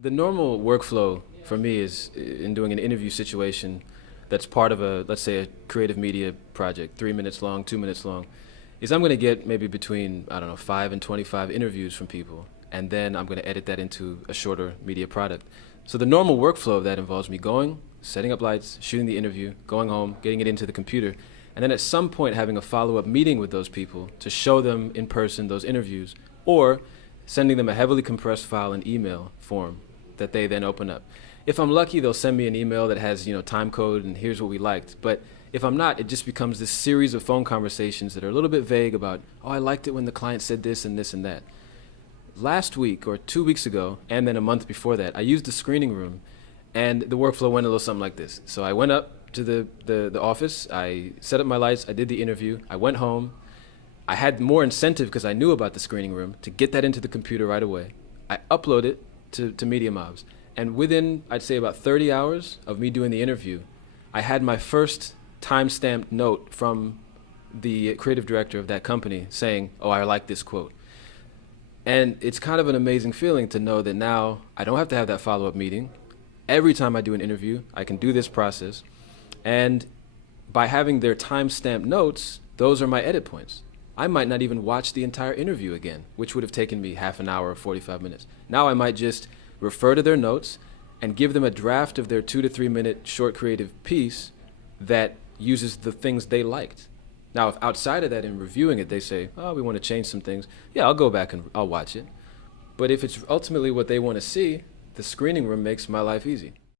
The normal workflow for me is in doing an interview situation that's part of let's say, a creative media project, 3 minutes long, 2 minutes long, is I'm going to get maybe between, I don't know, 5 and 25 interviews from people, and then I'm going to edit that into a shorter media product. So the normal workflow of that involves me going, setting up lights, shooting the interview, going home, getting it into the computer, and then at some point having a follow-up meeting with those people to show them in person those interviews, or sending them a heavily compressed file in email form that they then open up. If I'm lucky, they'll send me an email that has, time code and here's what we liked. But if I'm not, it just becomes this series of phone conversations that are a little bit vague about, oh, I liked it when the client said this and this and that. Last week or 2 weeks ago, and then a month before that, I used the screening room, and the workflow went a little something like this. So I went up to the office, I set up my lights, I did the interview, I went home. I had more incentive because I knew about the screening room to get that into the computer right away. I upload it to MEDIAmobz. And within, I'd say, about 30 hours of me doing the interview, I had my first time-stamped note from the creative director of that company saying, oh, I like this quote. And it's kind of an amazing feeling to know that now I don't have to have that follow-up meeting. Every time I do an interview, I can do this process. And by having their time-stamped notes, those are my edit points. I might not even watch the entire interview again, which would have taken me half an hour or 45 minutes. Now I might just refer to their notes and give them a draft of their 2 to 3 minute short creative piece that uses the things they liked. Now, if outside of that in reviewing it, they say, oh, we want to change some things, yeah, I'll go back and I'll watch it. But if it's ultimately what they want to see, the screening room makes my life easy.